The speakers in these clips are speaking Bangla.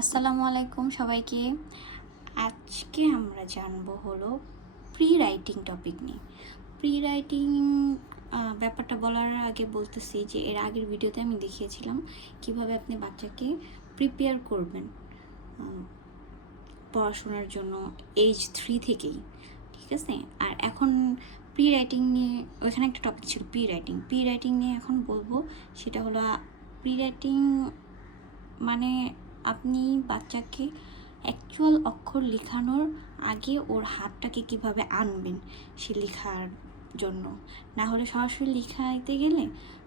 আসসালামু আলাইকুম সবাইকে। আজকে আমরা জানবো হলো প্রি রাইটিং টপিক নিয়ে। প্রি রাইটিং ব্যাপারটা বলার আগে বলতেছি যে এর আগের ভিডিওতে আমি দেখিয়েছিলাম কিভাবে আপনি বাচ্চাকে প্রিপেয়ার করবেন পড়াশোনার জন্য এজ 3 থেকেই, ঠিক আছে। আর এখন প্রি রাইটিং নিয়ে ওইখানে একটা টপিক ছিল প্রি রাইটিং নিয়ে এখন বলবো। সেটা হলো প্রি রাইটিং মানে আপনি বাচ্চাকে অ্যাকচুয়াল অক্ষর লেখানোর আগে ওর হাতটাকে কিভাবে আনবেন সে লেখার জন্য। না হলে সরাসরি লেখাইতে গেলে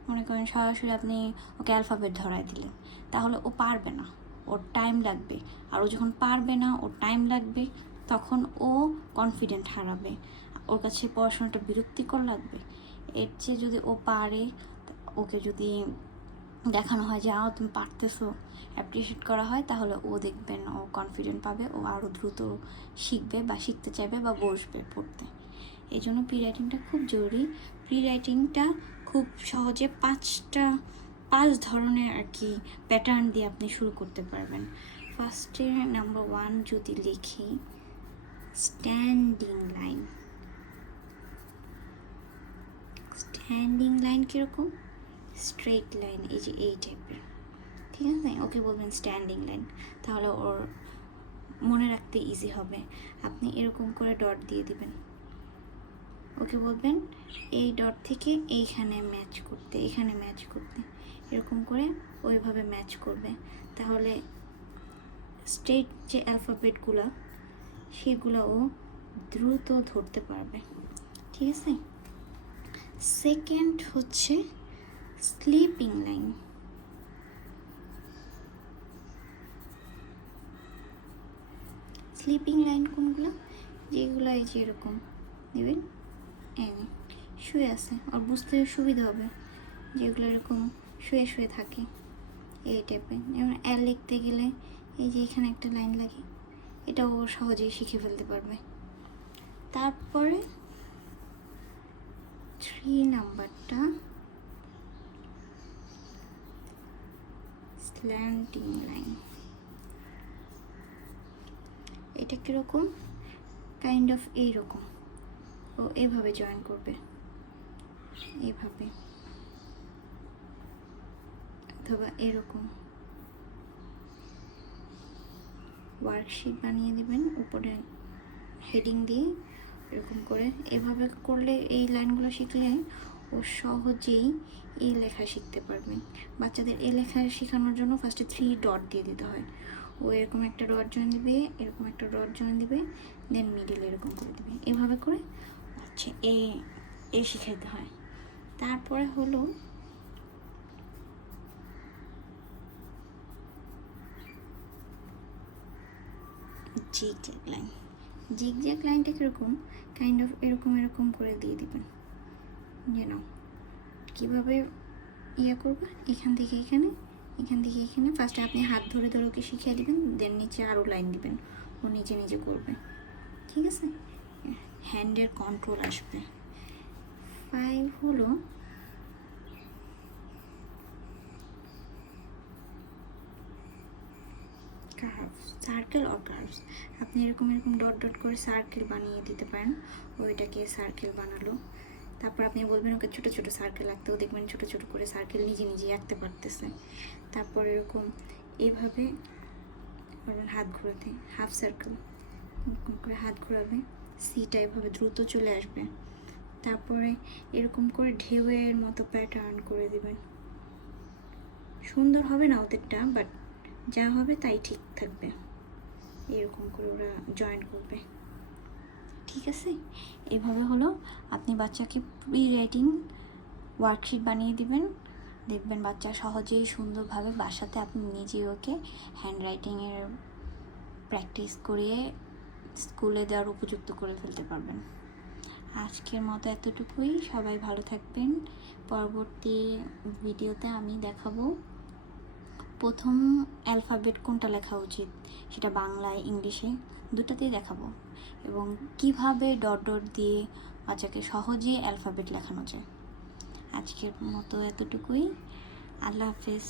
মনে করেন সরাসরি আপনি ওকে অ্যালফাবেট ধরাই দিলেন, তাহলে ও পারবে না, ওর টাইম লাগবে। আর ও যখন পারবে না, ওর টাইম লাগবে, তখন ও কনফিডেন্ট হারাবে, ওর কাছে পড়াশোনাটা বিরক্তিকর লাগবে। এর চেয়ে যদি ও পারে, ওকে যদি দেখানো হয় যে তুমি পারতেছো, অ্যাপ্রিসিয়েট করা হয়, তাহলে ও দেখবেন ও কনফিডেন্ট পাবে, ও আরও দ্রুত শিখবে বা শিখতে চাইবে বা বসবে পড়তে। এই জন্য প্রি রাইটিংটা খুব জরুরি। প্রি রাইটিংটা খুব সহজে পাঁচ ধরনের আর কি প্যাটার্ন দিয়ে আপনি শুরু করতে পারবেন। ফার্স্টে নাম্বার 1 যদি লিখি স্ট্যান্ডিং লাইন। স্ট্যান্ডিং লাইন কীরকম? স্ট্রেট লাইন, এই যে এই টাইপের, ঠিক আছে। ওকে বলবেন স্ট্যান্ডিং লাইন, তাহলে ওর মনে রাখতে ইজি হবে। আপনি এরকম করে ডট দিয়ে দিবেন, ওকে বলবেন এই ডট থেকে এইখানে ম্যাচ করতে, এখানে ম্যাচ করতে, এরকম করে ওইভাবে ম্যাচ করবে। তাহলে স্ট্রেট যে অ্যালফাবেটগুলো সেগুলো ও দ্রুত ধরতে পারবে, ঠিক আছে। সেকেন্ড হচ্ছে স্লিপিং লাইন। স্লিপিং লাইন কোনগুলো? যেগুলো এই যে এরকম নেবেন, শুয়ে আছে, আর বুঝতে সুবিধা হবে, যেগুলো এরকম শুয়ে শুয়ে থাকে এই টাইপের। যেমন এল লিখতে গেলে এই যে এখানে একটা লাইন লাগে, এটা ও সহজেই শিখে ফেলতে পারবে। তারপরে 3 নাম্বারটা স্ল্যান্টিং লাইন। এটা কীরকম? কাইন্ড অফ এইরকম, ও এইভাবে জয়েন করবে, এইভাবে, অথবা এরকম ওয়ার্কশিট বানিয়ে দেবেন উপরে হেডিং দিয়ে, এরকম করে। এভাবে করলে, এই লাইনগুলো শিখলে ও সহজেই এই লেখা শিখতে পারবে। বাচ্চাদের এই লেখা শেখানোর জন্য ফার্স্টে 3 ডট দিয়ে দিতে হয়। ও এরকম একটা ডট জয়েন দিবে, এরকম একটা ডট জয়েন দিবে, দেন মিডিল এরকম করে দিবে। এভাবে করে হচ্ছে এ শিখাইতে হয়। তারপরে হলো জিগজ্যাগ লাইন। জিগজ্যাগ লাইনটা কীরকম? কাইন্ড অফ এরকম এরকম করে দিয়ে দিবেন, যেন কীভাবে করবে, এখান থেকে এখানে, এখান থেকে এখানে। ফার্স্টে আপনি হাত ধরে ধরে ওকে শিখিয়ে দিবেন, দেন নিচে আরও লাইন দিবেন, ও নিজে নিজে করবে, ঠিক আছে। হ্যান্ডের কন্ট্রোল আসবে। 5 হলো কার্ভস, সার্কেল অর কার্ভস। আপনি এরকম এরকম ডট ডট করে সার্কেল বানিয়ে দিতে পারেন, ওইটাকে সার্কেল বানালো। তারপর আপনি বলবেন ওকে ছোটো ছোটো সার্কেল আঁকতেও, দেখবেন ছোটো ছোটো করে সার্কেল নিজে নিজেই আঁকতে পারতেছে। তারপর এরকম এইভাবে হাত ঘোরাতে, হাফ সার্কেল এরকম করে হাত ঘোরাবে, সিটা এভাবে দ্রুত চলে আসবে। তারপরে এরকম করে ঢেউয়ের মতো প্যাটার্ন করে দিবেন। সুন্দর হবে না ওদেরটা, বাট যা হবে তাই ঠিক থাকবে। এরকম করে ওরা জয়েন করবে, ঠিক আছে। এভাবে হলো আপনি বাচ্চাকে প্রি রাইটিং ওয়ার্কশিট বানিয়ে দিবেন, দেখবেন বাচ্চা সহজেই সুন্দরভাবে বাসাতে আপনি নিজে ওকে হ্যান্ড রাইটিংয়ের প্র্যাকটিস করিয়ে স্কুলে দেওয়ার উপযুক্ত করে ফেলতে পারবেন। আজকের মতো এতটুকুই। সবাই ভালো থাকবেন। পরবর্তী ভিডিওতে আমি দেখাবো প্রথম অ্যালফাবেট কোনটা লেখা উচিত, সেটা বাংলায় ইংলিশে দুটাতেই দেখাবো, এবং কিভাবে ডট ডট দিয়ে বাচ্চাকে সহজেই অ্যালফাবেট লেখানো যায়। আজকের মতো এতটুকুই। আল্লাহ হাফেজ।